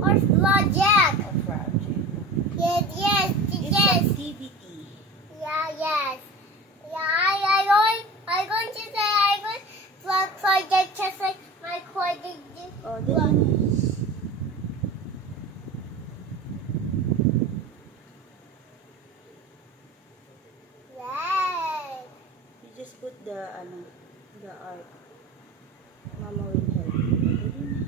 Or project. A project. Yes. It's activity. Yes. Yeah, I'm going to say I'm going to project just like my project. Oh, dali. Yes. You just put the art. Mama will help you. Dali na.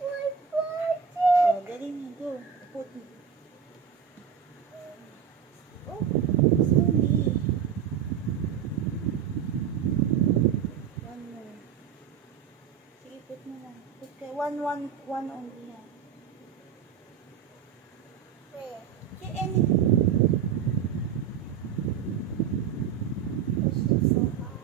My project. Oh, dali na. Go. Put. Oh, slowly. One more. Sige, put mo na. Put ka. One only ha. Wait. Okay, any. This is so hard.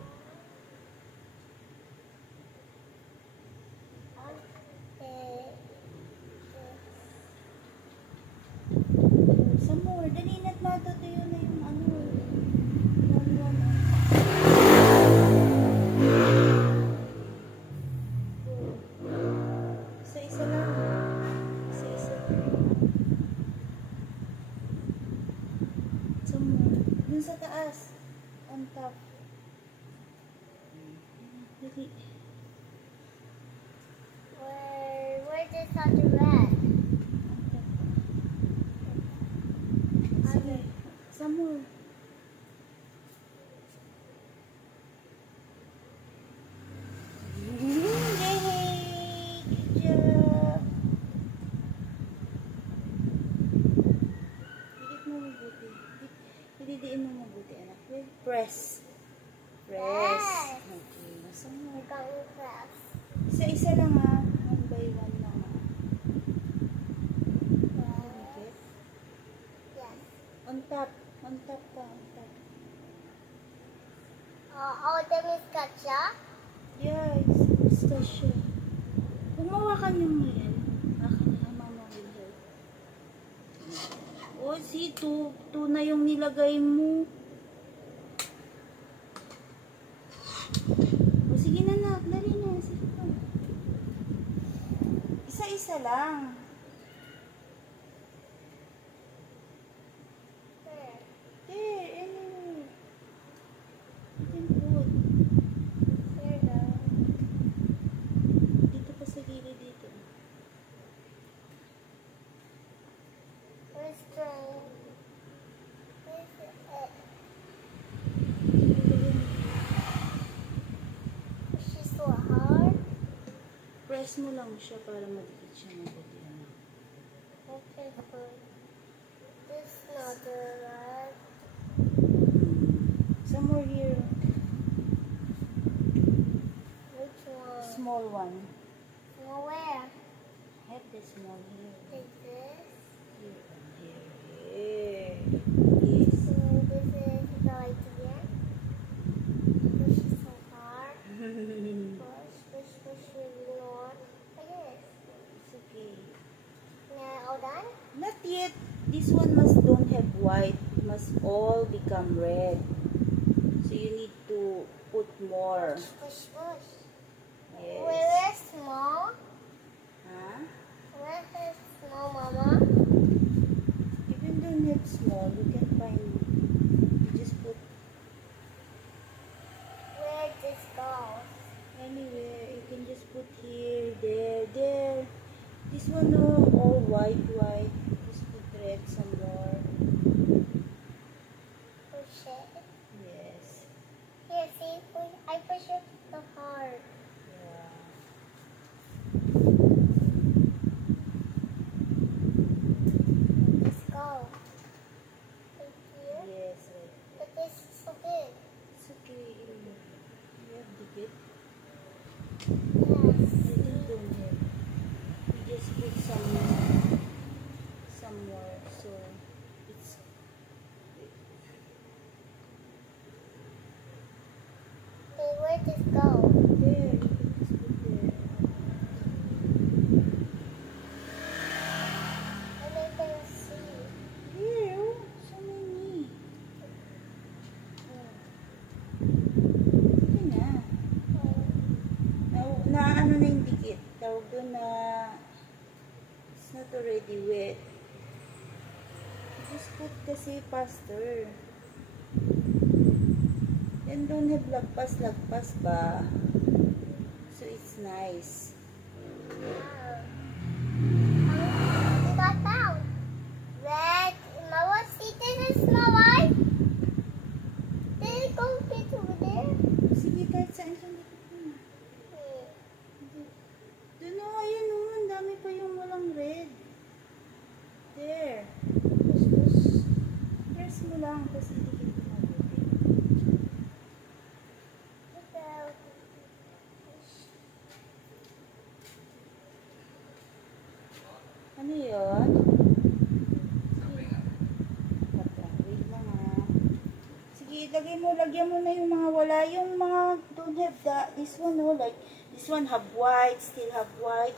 Some more. Dali na't matutuyo na yung one. Isa-isa lang. Isa-isa. Some more. Dun sa taas. On top. Dali. Where's this other red? Sige. Some more. Yay! Good job! Higit mo mabuti. Hididiin mo mabuti, anak. Press. Press. Yes. Okay. Some more. I'm going fast. Isa-isa lang ha. One by one lang ha. Okay. Yes. On top. On top pa. On top. Them is gotcha. Yeah, it's station. Kung mawakan niyo mo yan, akin na mama will help. Oh, see, two na yung nilagay mo. O, sige na nak, dali na. Sige pa. Isa-isa lang. There, anyway. You can put. Dito pa sa gilid dito. Where's the... She's so hard. Press mo lang siya para madikit siya mabuti. Okay, good. This is not the red. Some more here. Which one? Small one. No, where? Have the small here. Like this? Here and here. Here. Yes. So this is the idea. This is so hard. Push really hard. Like this. It's okay. Now, all done? Not yet. This one don't have white. It must all become red. So you need to put more. Push. Yes. Where is small? Huh? Where is small, Mama? If you don't have small, you can find. You just put Where this goes? anywhere. You can just put here, there. This one, no, all white. Just put red some more. Push it. Yes. Here, see? I push it so hard. Yeah. Let's go. Thank you. Yes, right. But this is so big. It's okay. You have to get. Yes. I think don't have. We just put some more, so it's. Hey, where does it go? There, you can just put there. And I can see. Here, oh, so many. Oh. Sige na. Oh. na ano na yung dikit. Tawag doon na it's not already wet. Just put kasi faster. And don't have lagpas ba? So it's nice. Got down. Red. Mama, see this is my wife. Did it go fit over there? Sige, kahit saan siya dikit mo. Doon o, ayun o. Ang dami pa yung walang red. There. Press mo lang kasi dikit mo. Ano yun? Wait lang ah. Sige, lagyan mo na yung mga wala. Yung mga don't have that. This one oh, like this one have white, still have white.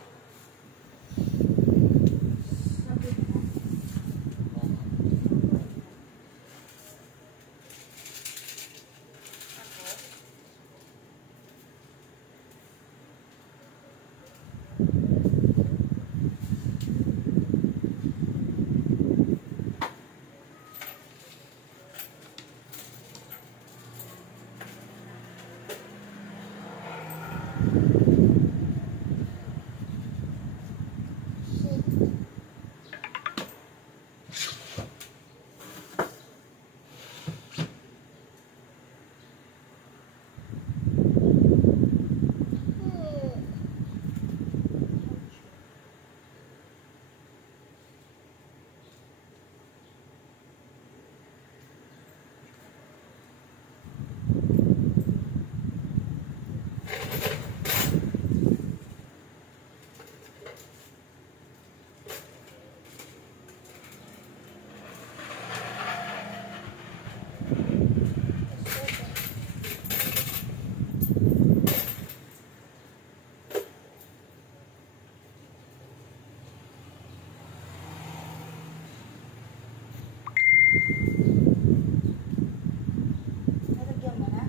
Nalagyan mo na?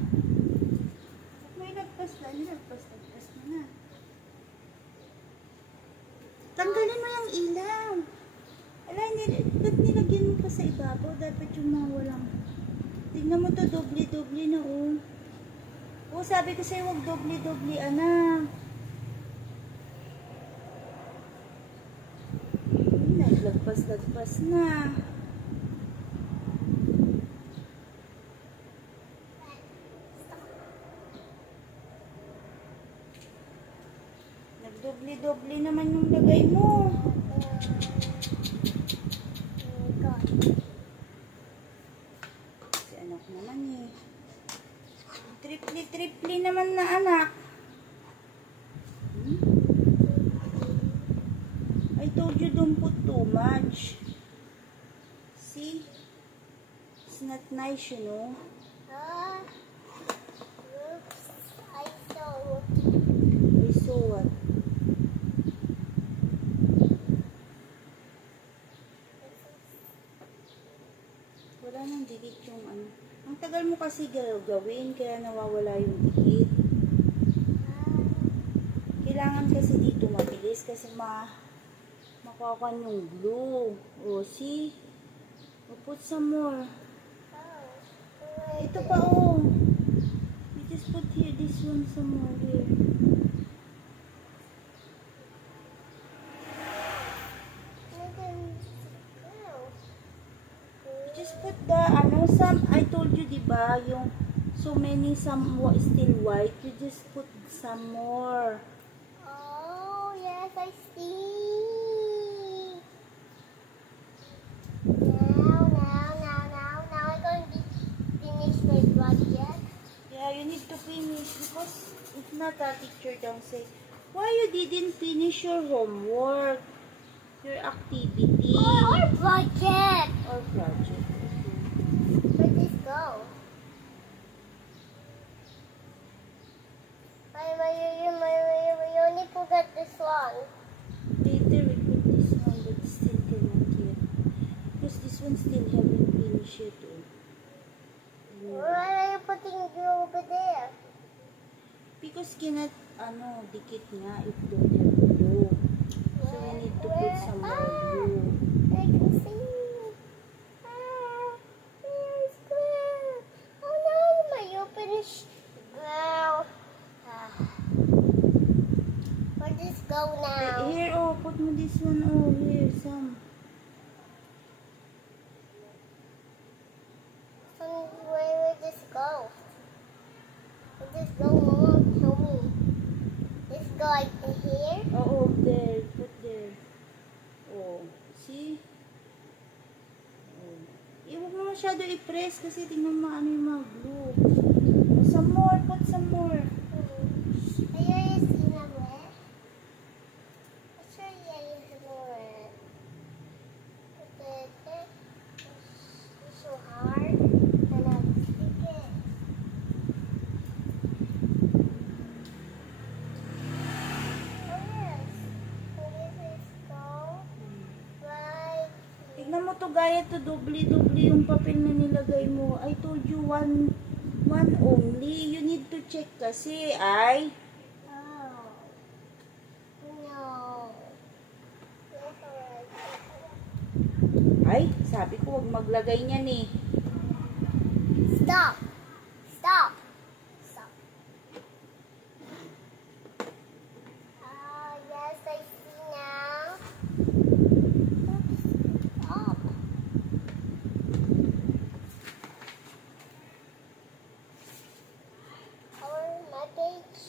At may lagpas mo na. Tanggalin mo yung ilaw. Alay, ba't nilagyan mo pa sa ibabaw? Dapat yung mga walang... Tingnan mo to, doble-doble na oh. Oh, sabi ko sa'yo, huwag doble-doble, anak. Naglagpas-lagpas na. Nagdoble-doble naman yung lagay mo. Si anak naman eh. Tripli naman na anak. I told you don't put too much. See? It's not nice, you know. Oops, I saw. I saw what? Wala nang dikit yung ano. Ang tagal mo kasi gawin, kaya nawawala yung dikit. Kailangan kasi dito mabilis kasi makakan yung glue. O, see? O, put some more. Ito pa, oh. You just put here, this one some more here. Just put the, some, I told you, diba, yung so many, some still white, you just put some more. Oh, yes, I see. Now I'm going to finish my project. Yeah, you need to finish because if not, a teacher down say, why you didn't finish your homework, your activity, Or project. or project. Where did this go? You only forgot this one. Later we put this one, but still cannot yet. Because this one still haven't finished yet. Why are you putting it over there? Because cannot dikit nga if they're blue. So we need to put some more glue. I can see. There's glue. Oh no, my open is glue. Where does this go now? Here, put mo this one. Here, some. Where would this go? Where this go, Mama? Tell me. This go like here? There. Put there. See? Huwag mo masyado i-press kasi tingnan mo ano yung mga glue. Some more. Put some more. Ayun yung sinabi. Actually, ayun yung more. It's so hard. And I stick it. Oh yes. So this is go right here. Tignan mo to gaya to dubli-dubli yung papel na nilagay mo. I told you one only. You need to check kasi ay. Oh. No. Yes, alright. Ay, sabi ko wag maglagay niyan eh. Stop. Stop. Stop. Yes, I see now. Stop. Our luggage.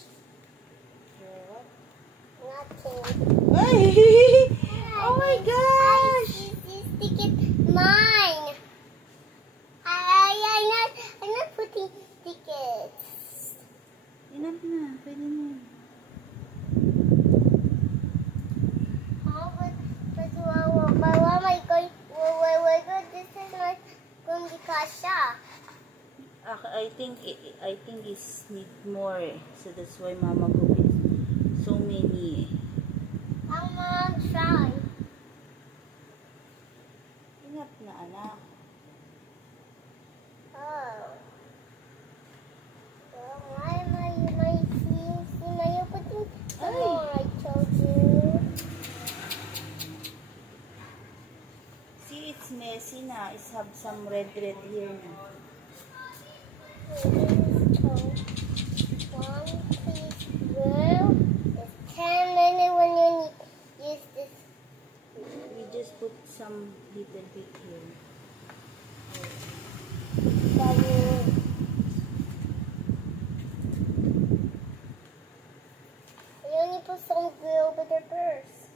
Nothing. Ay! Oh my gosh! This ticket mine. I'm not putting tickets. Enough na. Pwede na. Oh, but why am I going? Wait, this is not going to be kasha. I think it's need more eh. So that's why Mama go with so many eh. I'm gonna try. Enough na anak. Oh. Well, why am I see, putting some more, I told you. See, it's messy na. It's have some red here na. One piece glue. It's 10 minutes when you need use this. We just put some little bit here. You only put some glue over the purse.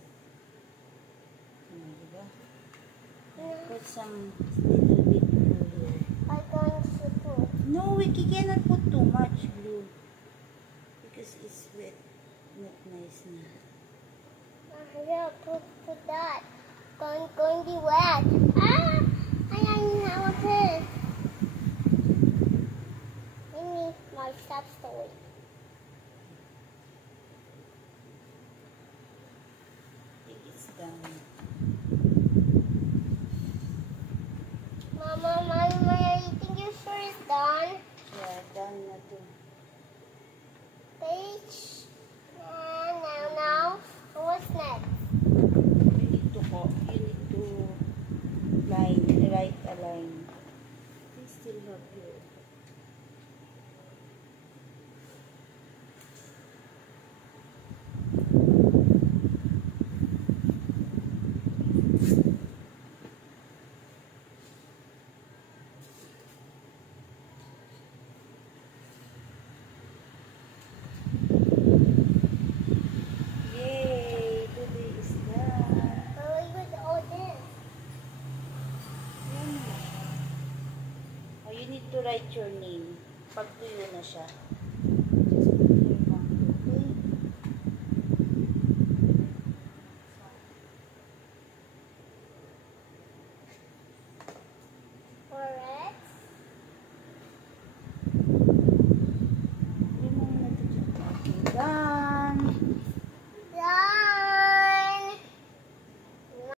Diba? Put some little bit glue here. I can't put. No, we cannot put too much glue because it's wet. Not nice na. Yeah, put that. Going to be wet. I need our purse. I need my stuff story. I think it's done. Mama, you think your story is done? Yeah, done na to. Page. And now, what's next? You need to write a line. We still have here. Yay! Today is done. What with all this? Yan. Oh, you need to write your name. Pag tuyo na siya.